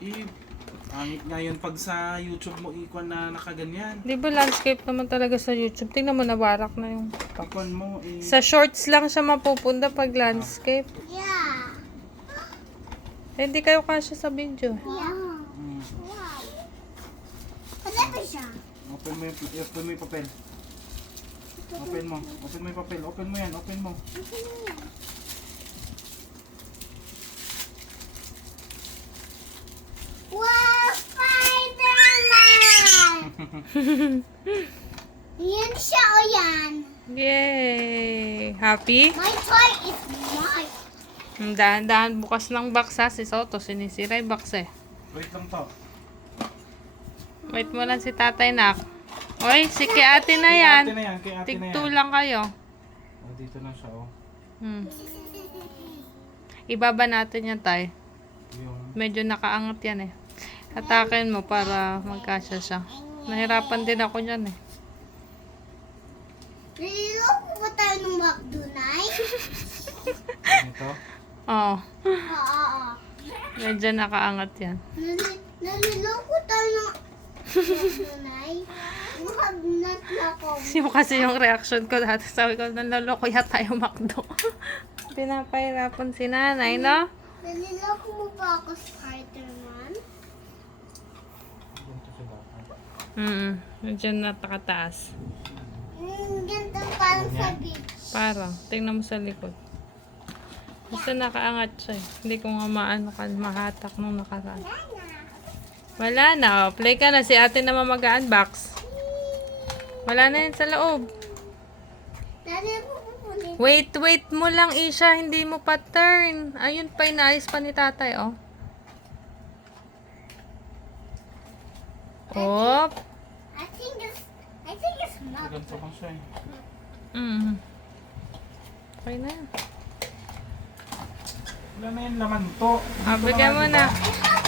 Eh, pangit nga yun pag sa YouTube mo ikon na nakaganyan. Di ba landscape naman talaga sa YouTube? Tingnan mo, nabarak na yung... Ikon mo eh. Sa shorts lang siya mapupunta pag landscape. Yeah. Eh, hindi kayo kasya sa video. Yeah. Mm. Wow. Ano ba siya? Open mo yung papel. Open mo. Open mo yung papel. Open mo yan. Open mo. Wow, Spider-Man! Yan siya o yan? Yay! Happy? My toy is mine. Dahan-dahan bukas ng box ha. Si Soto, sinisira yung box eh. Wait lang to. Wait mo lang si tatay nak. Oy, si kay ate na yan. Kay ate na yan. Kay ate na Tig-2 yan. lang kayo. Oh, dito na siya oh. Ibaba natin yan tay. Yung Medyo nakaangat yan eh. Hatakin mo para magkasya siya. Nahirapan din ako dyan eh. Nililoko ba tayo ng McDonald's? ito. Oo. Oo. Medyo nakaangat yan. Naliloko tayo ng McDonald's? Mahagnat na ako. Yung kasi yung reaction ko dati. Sabi ko, naloloko yata yung McDo. Pinapahirapan si nanay, no? Naliloko mo ba ako, Spider-Man? Ganito siya dapat. Medyo natakataas. Ganito parang sa beach. Parang, tingnan mo sa likod. Basta nakaangat siya eh. Hindi ko nga mahatak nung nakaraan. Wala na. Oh. Play ka na. Si ate naman mag-unbox. Wala na yan sa loob. Dali mo pupunin. Wait mo lang, Isha. Hindi mo pa turn. Ayun pa, inaayos pa ni tatay, oh. Op. I think it's not. Ganito lang siya eh. Okay na yan. Wala na yan laman to. Ah, bigyan mo na. Ito